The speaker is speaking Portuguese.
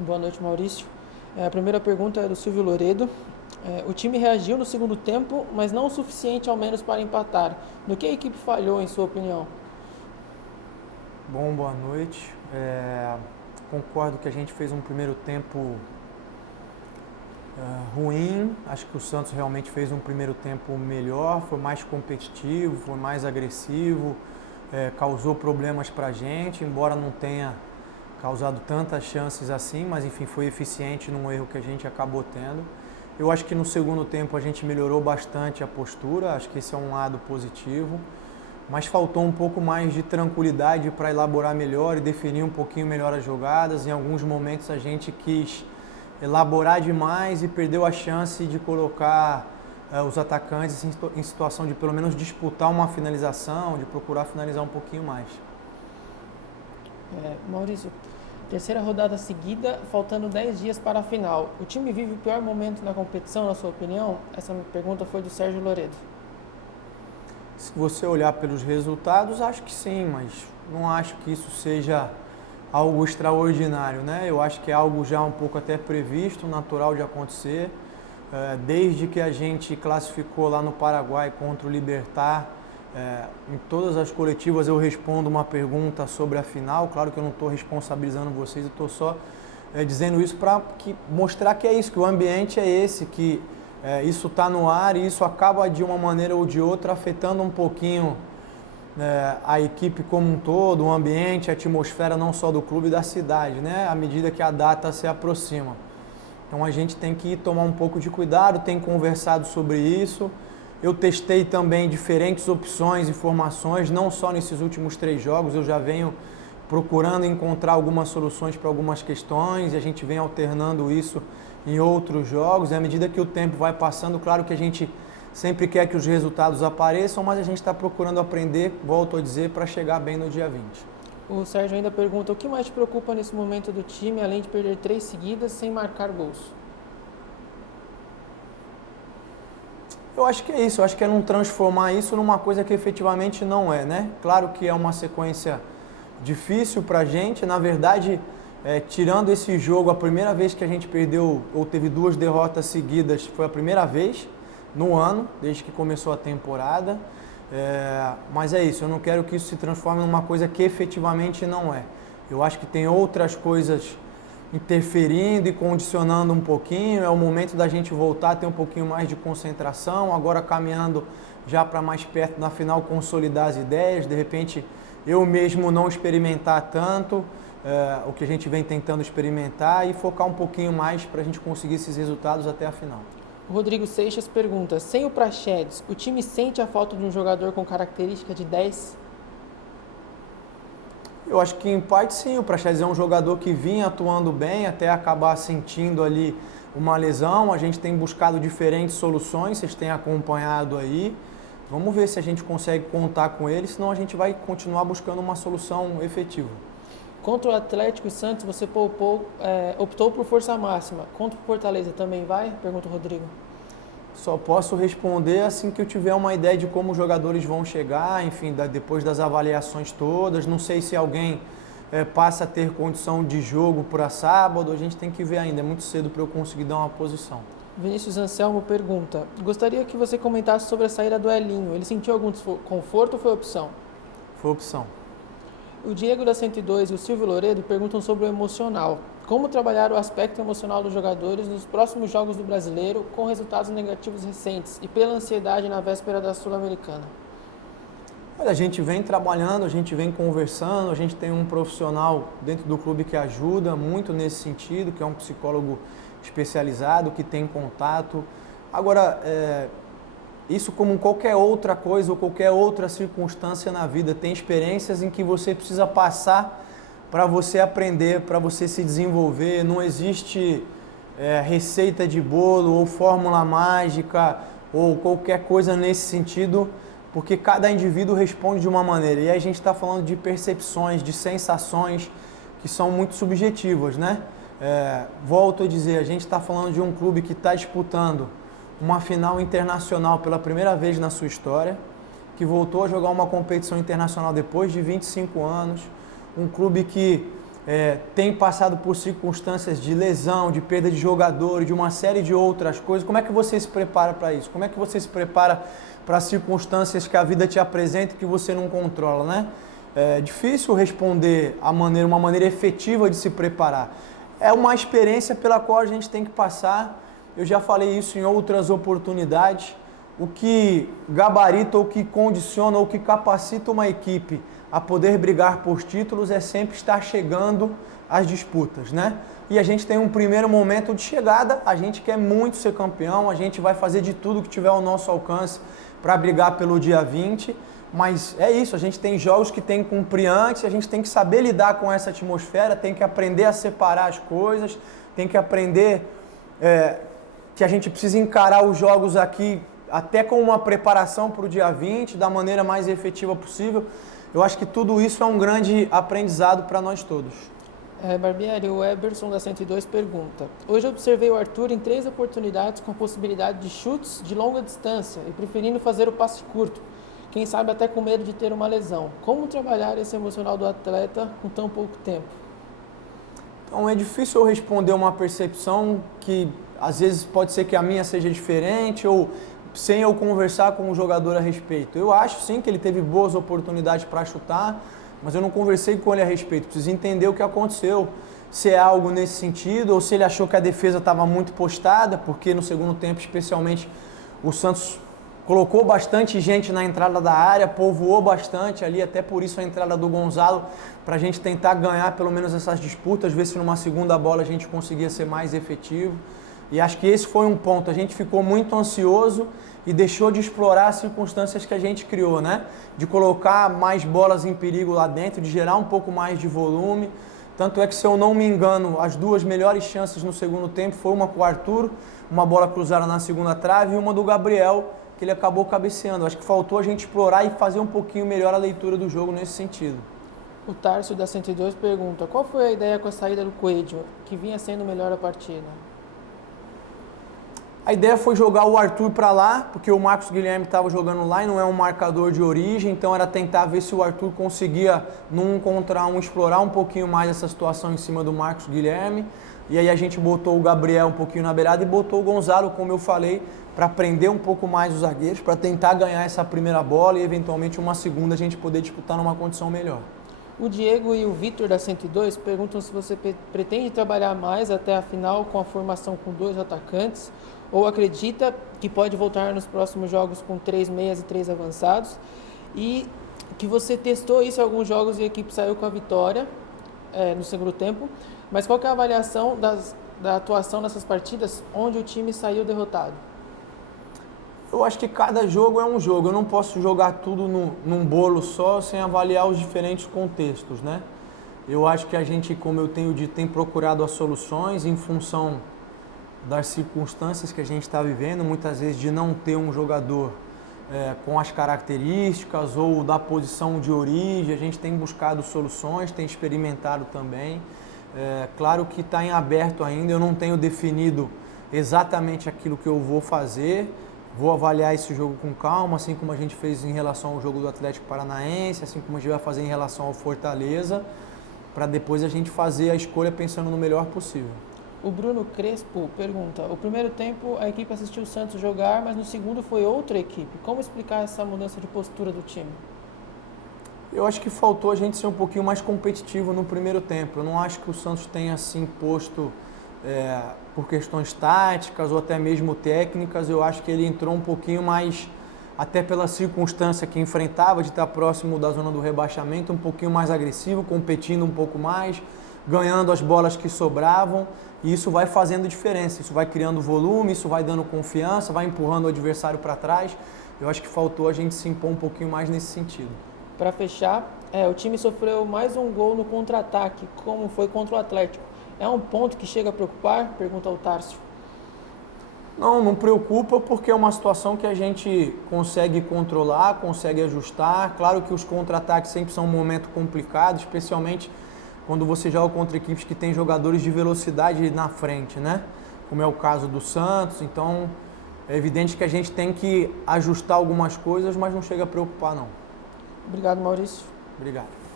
Boa noite, Maurício. A primeira pergunta é do Silvio Loredo. O time reagiu no segundo tempo, mas não o suficiente ao menos para empatar. No que a equipe falhou, em sua opinião? Bom, boa noite. Concordo que a gente fez um primeiro tempo ruim. Acho que o Santos realmente fez um primeiro tempo melhor, foi mais competitivo, foi mais agressivo, causou problemas para a gente, embora não tenha causado tantas chances assim, mas enfim, foi eficiente num erro que a gente acabou tendo. Eu acho que no segundo tempo a gente melhorou bastante a postura, acho que esse é um lado positivo, mas faltou um pouco mais de tranquilidade para elaborar melhor e definir um pouquinho melhor as jogadas. Em alguns momentos a gente quis elaborar demais e perdeu a chance de colocar os atacantes em situação de pelo menos disputar uma finalização, de procurar finalizar um pouquinho mais. Maurício, terceira rodada seguida, faltando 10 dias para a final. O time vive o pior momento na competição, na sua opinião? Essa pergunta foi do Sérgio Loredo. Se você olhar pelos resultados, acho que sim, mas não acho que isso seja algo extraordinário, né? Eu acho que é algo já um pouco até previsto, natural de acontecer. Desde que a gente classificou lá no Paraguai contra o Libertad, em todas as coletivas eu respondo uma pergunta sobre a final. Claro que eu não estou responsabilizando vocês, eu estou só dizendo isso para mostrar que é isso, que o ambiente é esse, que isso está no ar e isso acaba de uma maneira ou de outra afetando um pouquinho a equipe como um todo, o ambiente, a atmosfera não só do clube e da cidade, né? À medida que a data se aproxima. Então a gente tem que tomar um pouco de cuidado, tem conversado sobre isso. Eu testei também diferentes opções e formações, não só nesses últimos 3 jogos, eu já venho procurando encontrar algumas soluções para algumas questões e a gente vem alternando isso em outros jogos. E à medida que o tempo vai passando, claro que a gente sempre quer que os resultados apareçam, mas a gente está procurando aprender, volto a dizer, para chegar bem no dia 20. O Sérgio ainda pergunta, o que mais te preocupa nesse momento do time, além de perder 3 seguidas sem marcar gols? Eu acho que é isso, eu acho que é não transformar isso numa coisa que efetivamente não é, né? Claro que é uma sequência difícil pra gente, na verdade, tirando esse jogo, a primeira vez que a gente perdeu ou teve 2 derrotas seguidas foi a primeira vez no ano, desde que começou a temporada. Mas é isso, eu não quero que isso se transforme numa coisa que efetivamente não é. Eu acho que tem outras coisas interferindo e condicionando um pouquinho, é o momento da gente voltar a ter um pouquinho mais de concentração, agora caminhando já para mais perto na final, consolidar as ideias, de repente eu mesmo não experimentar tanto o que a gente vem tentando experimentar e focar um pouquinho mais para a gente conseguir esses resultados até a final. O Rodrigo Seixas pergunta, sem o Praxedes, o time sente a falta de um jogador com característica de 10? Eu acho que em parte sim, o Praxedes é um jogador que vinha atuando bem até acabar sentindo ali uma lesão. A gente tem buscado diferentes soluções, vocês têm acompanhado aí. Vamos ver se a gente consegue contar com ele, senão a gente vai continuar buscando uma solução efetiva. Contra o Atlético e Santos, você optou por força máxima. Contra o Fortaleza também vai? Pergunta o Rodrigo. Só posso responder assim que eu tiver uma ideia de como os jogadores vão chegar, enfim, depois das avaliações todas. Não sei se alguém passa a ter condição de jogo para sábado, a gente tem que ver ainda, é muito cedo para eu conseguir dar uma posição. Vinícius Anselmo pergunta, gostaria que você comentasse sobre a saída do Elinho. Ele sentiu algum desconforto ou foi opção? Foi opção. O Diego da 102 e o Silvio Loredo perguntam sobre o emocional. Como trabalhar o aspecto emocional dos jogadores nos próximos jogos do Brasileiro com resultados negativos recentes e pela ansiedade na véspera da Sul-Americana? Olha, a gente vem trabalhando, a gente vem conversando, a gente tem um profissional dentro do clube que ajuda muito nesse sentido, que é um psicólogo especializado, que tem contato. Agora, isso como qualquer outra coisa ou qualquer outra circunstância na vida, tem experiências em que você precisa passar para você aprender, para você se desenvolver. Não existe receita de bolo ou fórmula mágica ou qualquer coisa nesse sentido, porque cada indivíduo responde de uma maneira. E aí a gente está falando de percepções, de sensações que são muito subjetivas, né? Volto a dizer, a gente está falando de um clube que está disputando uma final internacional pela primeira vez na sua história, que voltou a jogar uma competição internacional depois de 25 anos, um clube que tem passado por circunstâncias de lesão, de perda de jogadores, de uma série de outras coisas. Como é que você se prepara para isso? Como é que você se prepara para circunstâncias que a vida te apresenta e que você não controla, né? É difícil responder uma maneira efetiva de se preparar. É uma experiência pela qual a gente tem que passar. Eu já falei isso em outras oportunidades. O que gabarita, ou que condiciona, ou que capacita uma equipe a poder brigar por títulos é sempre estar chegando às disputas, né? E a gente tem um primeiro momento de chegada, a gente quer muito ser campeão, a gente vai fazer de tudo que tiver ao nosso alcance para brigar pelo dia 20, mas é isso, a gente tem jogos que tem que cumprir antes, a gente tem que saber lidar com essa atmosfera, tem que aprender a separar as coisas, tem que aprender que a gente precisa encarar os jogos aqui até com uma preparação para o dia 20, da maneira mais efetiva possível. Eu acho que tudo isso é um grande aprendizado para nós todos. Barbieri, o Eberson da 102 pergunta: hoje eu observei o Arthur em 3 oportunidades com possibilidade de chutes de longa distância e preferindo fazer o passe curto, quem sabe até com medo de ter uma lesão. Como trabalhar esse emocional do atleta com tão pouco tempo? Então é difícil eu responder uma percepção que às vezes pode ser que a minha seja diferente ou sem eu conversar com o jogador a respeito. Eu acho sim que ele teve boas oportunidades para chutar, mas eu não conversei com ele a respeito. Preciso entender o que aconteceu, se é algo nesse sentido ou se ele achou que a defesa estava muito postada, porque no segundo tempo, especialmente, o Santos colocou bastante gente na entrada da área, povoou bastante ali, até por isso a entrada do Gonzalo, para a gente tentar ganhar pelo menos essas disputas, ver se numa segunda bola a gente conseguia ser mais efetivo. E acho que esse foi um ponto, a gente ficou muito ansioso e deixou de explorar as circunstâncias que a gente criou, né? De colocar mais bolas em perigo lá dentro, de gerar um pouco mais de volume. Tanto é que, se eu não me engano, as 2 melhores chances no segundo tempo foi uma com o Arthur, uma bola cruzada na segunda trave, e uma do Gabriel, que ele acabou cabeceando. Acho que faltou a gente explorar e fazer um pouquinho melhor a leitura do jogo nesse sentido. O Tárcio da 102 pergunta: qual foi a ideia com a saída do Coelho, que vinha sendo melhor a partida? A ideia foi jogar o Arthur para lá, porque o Marcos Guilherme estava jogando lá e não é um marcador de origem, então era tentar ver se o Arthur conseguia, num 1 contra 1, explorar um pouquinho mais essa situação em cima do Marcos Guilherme. E aí a gente botou o Gabriel um pouquinho na beirada e botou o Gonzalo, como eu falei, para prender um pouco mais os zagueiros, para tentar ganhar essa primeira bola e eventualmente uma segunda a gente poder disputar numa condição melhor. O Diego e o Vitor da 102 perguntam se você pretende trabalhar mais até a final com a formação com 2 atacantes, ou acredita que pode voltar nos próximos jogos com 3 meias e 3 avançados, e que você testou isso em alguns jogos e a equipe saiu com a vitória no segundo tempo, mas qual que é a avaliação da atuação nessas partidas onde o time saiu derrotado? Eu acho que cada jogo é um jogo, eu não posso jogar tudo num bolo só sem avaliar os diferentes contextos, né? Eu acho que a gente, como eu tenho dito, tem procurado as soluções em função das circunstâncias que a gente está vivendo, muitas vezes de não ter um jogador com as características ou da posição de origem. A gente tem buscado soluções, tem experimentado também. Claro que está em aberto ainda, eu não tenho definido exatamente aquilo que eu vou fazer. Vou avaliar esse jogo com calma, assim como a gente fez em relação ao jogo do Atlético Paranaense, assim como a gente vai fazer em relação ao Fortaleza, para depois a gente fazer a escolha pensando no melhor possível. O Bruno Crespo pergunta: o primeiro tempo a equipe assistiu o Santos jogar, mas no segundo foi outra equipe. Como explicar essa mudança de postura do time? Eu acho que faltou a gente ser um pouquinho mais competitivo no primeiro tempo. Eu não acho que o Santos tenha se imposto por questões táticas ou até mesmo técnicas. Eu acho que ele entrou um pouquinho mais, até pela circunstância que enfrentava, de estar próximo da zona do rebaixamento, um pouquinho mais agressivo, competindo um pouco mais, ganhando as bolas que sobravam, e isso vai fazendo diferença, isso vai criando volume, isso vai dando confiança, vai empurrando o adversário para trás. Eu acho que faltou a gente se impor um pouquinho mais nesse sentido. Para fechar, o time sofreu mais um gol no contra-ataque, como foi contra o Atlético. É um ponto que chega a preocupar? Pergunta o Tárcio. Não preocupa, porque é uma situação que a gente consegue controlar, consegue ajustar. Claro que os contra-ataques sempre são um momento complicado, especialmente quando você joga contra equipes que têm jogadores de velocidade na frente, né? Como é o caso do Santos. Então, é evidente que a gente tem que ajustar algumas coisas, mas não chega a preocupar, não. Obrigado, Maurício. Obrigado.